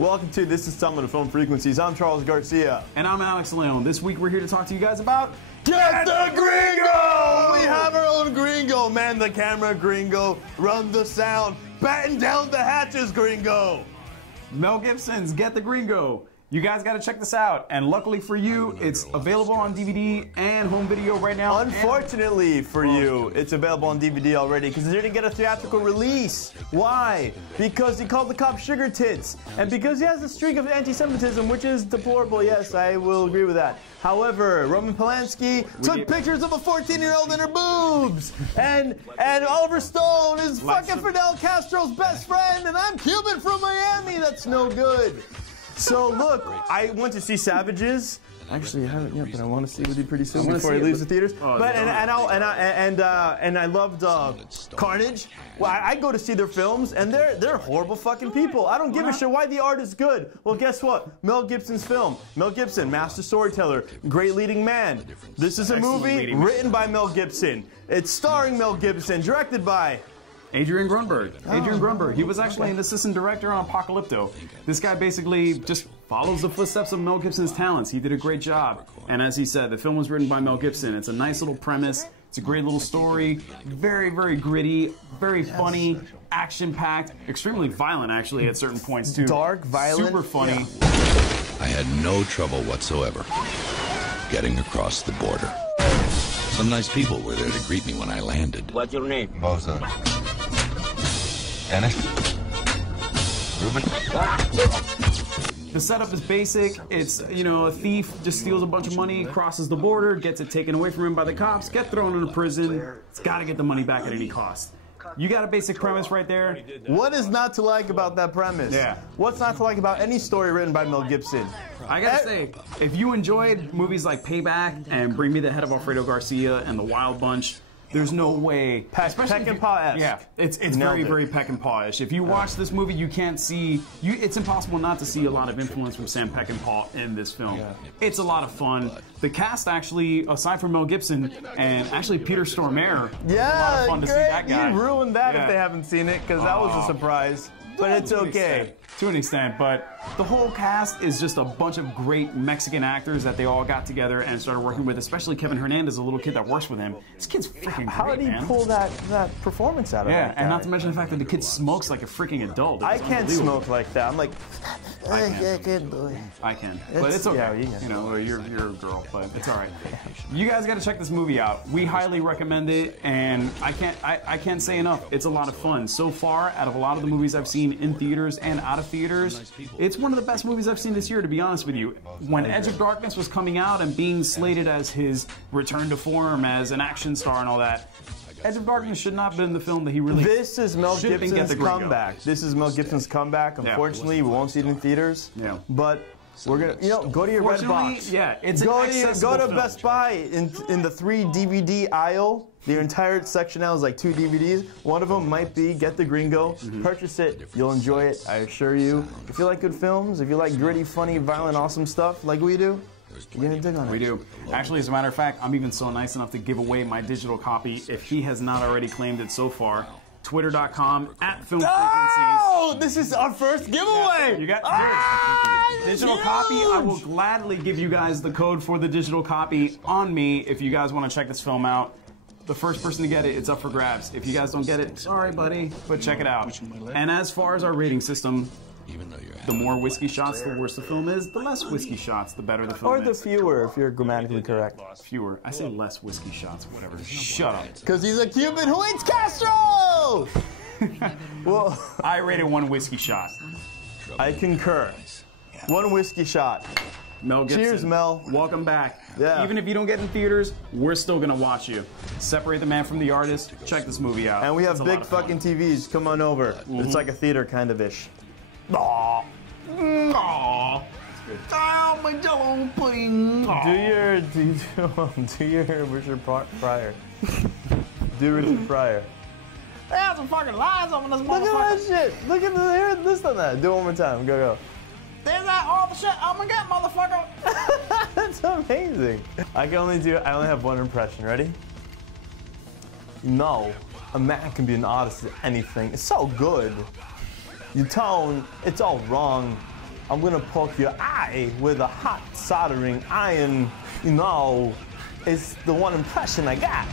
Welcome to This Is Some of the Film Frequencies. I'm Charles Garcia. And I'm Alex Leon. This week we're here to talk to you guys about Get the Gringo! We have our own Gringo. Man the camera, Gringo. Run the sound. Batten down the hatches, Gringo. Mel Gibson's Get the Gringo. You guys got to check this out. And luckily for you, it's available on DVD and home video right now. Unfortunately for you, it's available on DVD already because it didn't get a theatrical release. Why? Because he called the cops sugar tits. And because he has a streak of anti-Semitism, which is deplorable. Yes, I will agree with that. However, Roman Polanski took pictures of a 14-year-old in her boobs. And Oliver Stone is fucking Fidel Castro's best friend. And I'm Cuban from Miami. That's no good. So look, I went to see Savages. Actually, I haven't yet, but I want to see with you pretty soon before he leaves the theaters. But and I loved Carnage. Well, I go to see their films, and they're horrible fucking people. I don't give a shit why the art is good. Well, guess what? Mel Gibson's film. Mel Gibson, master storyteller, great leading man. This is a movie written by Mel Gibson. It's starring Mel Gibson, directed by Adrian Grunberg. Grunberg. He was actually an assistant director on Apocalypto. This guy basically just follows the footsteps of Mel Gibson's talents. He did a great job. And as he said, the film was written by Mel Gibson. It's a nice little premise. It's a great little story. Very, very gritty. Very funny. Action-packed. Extremely violent, actually, at certain points, too. Dark, violent. Super funny. I had no trouble whatsoever getting across the border. Some nice people were there to greet me when I landed. What's your name? Bosa. Dennis? Ruben? The setup is basic. It's, you know, a thief just steals a bunch of money, crosses the border, gets it taken away from him by the cops, gets thrown into prison. It's got to get the money back at any cost. You got a basic premise right there. What is not to like about that premise? Yeah. What's not to like about any story written by Mel Gibson? I gotta say, if you enjoyed movies like Payback and Bring Me the Head of Alfredo Garcia and The Wild Bunch, there's no way. Peck and Paw-esque. Yeah, it's very, very Peck and Paw-ish. If you watch this movie, you can't see. It's impossible not to see a lot of influence from Sam Peckinpah in this film. Yeah. It's a lot of fun. The cast actually, aside from Mel Gibson and actually Peter Stormare, yeah, a lot of fun to see that guy. You ruined that if they haven't seen it because that was a surprise. But it's okay. To an extent, but the whole cast is just a bunch of great Mexican actors that they all got together and started working with, especially Kevin Hernandez, a little kid that works with him. This kid's freaking great, How did he pull that performance out of that guy? And not to mention the fact that the kid smokes like a freaking adult. I can't smoke like that. I'm like, I can. But it's okay. Yeah, you know, you're a girl, but it's all right. You guys got to check this movie out. We highly recommend it, and I can't say enough. It's a lot of fun. So far, out of a lot of the movies I've seen in theaters and out of theaters, it's one of the best movies I've seen this year, to be honest with you. When Edge of Darkness was coming out and being slated as his return to form as an action star and all that, Edge of Darkness should not have been the film that he really. This is Mel Gibson's comeback. This is Mel Gibson's comeback. Unfortunately, we won't see it in theaters. Yeah. But we're gonna, go to your red box. Yeah, it's go to Best Buy in the 3 DVD aisle. The entire section now is like 2 DVDs. One of them might be Get the Gringo. Purchase it. You'll enjoy it. I assure you. If you like good films, if you like gritty, funny, violent, awesome stuff like we do, you're gonna dig on it. We do. Actually, as a matter of fact, I'm even so nice enough to give away my digital copy if he has not already claimed it so far. Twitter.com/filmfrequencies. Oh, this is our first giveaway. You got digital copy. I will gladly give you guys the code for the digital copy on me if you guys want to check this film out. The first person to get it, it's up for grabs. If you guys don't get it, sorry, buddy, but check it out. And as far as our rating system, the more whiskey shots, the worse the film is. The less whiskey shots, the better the film is. Or the fewer, if you're grammatically correct. Fewer. I say less whiskey shots, whatever. Shut up. Because he's a Cuban who hates Castro! Well, I rated 1 whiskey shot. I concur. 1 whiskey shot. Mel Gibson. Cheers, Mel. Welcome back. Yeah. Even if you don't get in theaters, we're still going to watch you. Separate the man from the artist. Check this movie out. And we have big fucking TVs. Come on over. It's like a theater kind of ish. Aww. Aww. Oh, my jello pudding. Do your Richard Pryor. Do Richard Pryor. There's some fucking lies on this motherfucker. Look at that shit. Look at the here, this on that. Do it one more time. Go. There's that all the shit I'm gonna get, motherfucker. That's amazing. I only have 1 impression. Ready? No, a man can be an artist at anything. It's so good. Your tone, it's all wrong. I'm gonna poke your eye with a hot soldering iron. You know, it's the one impression I got.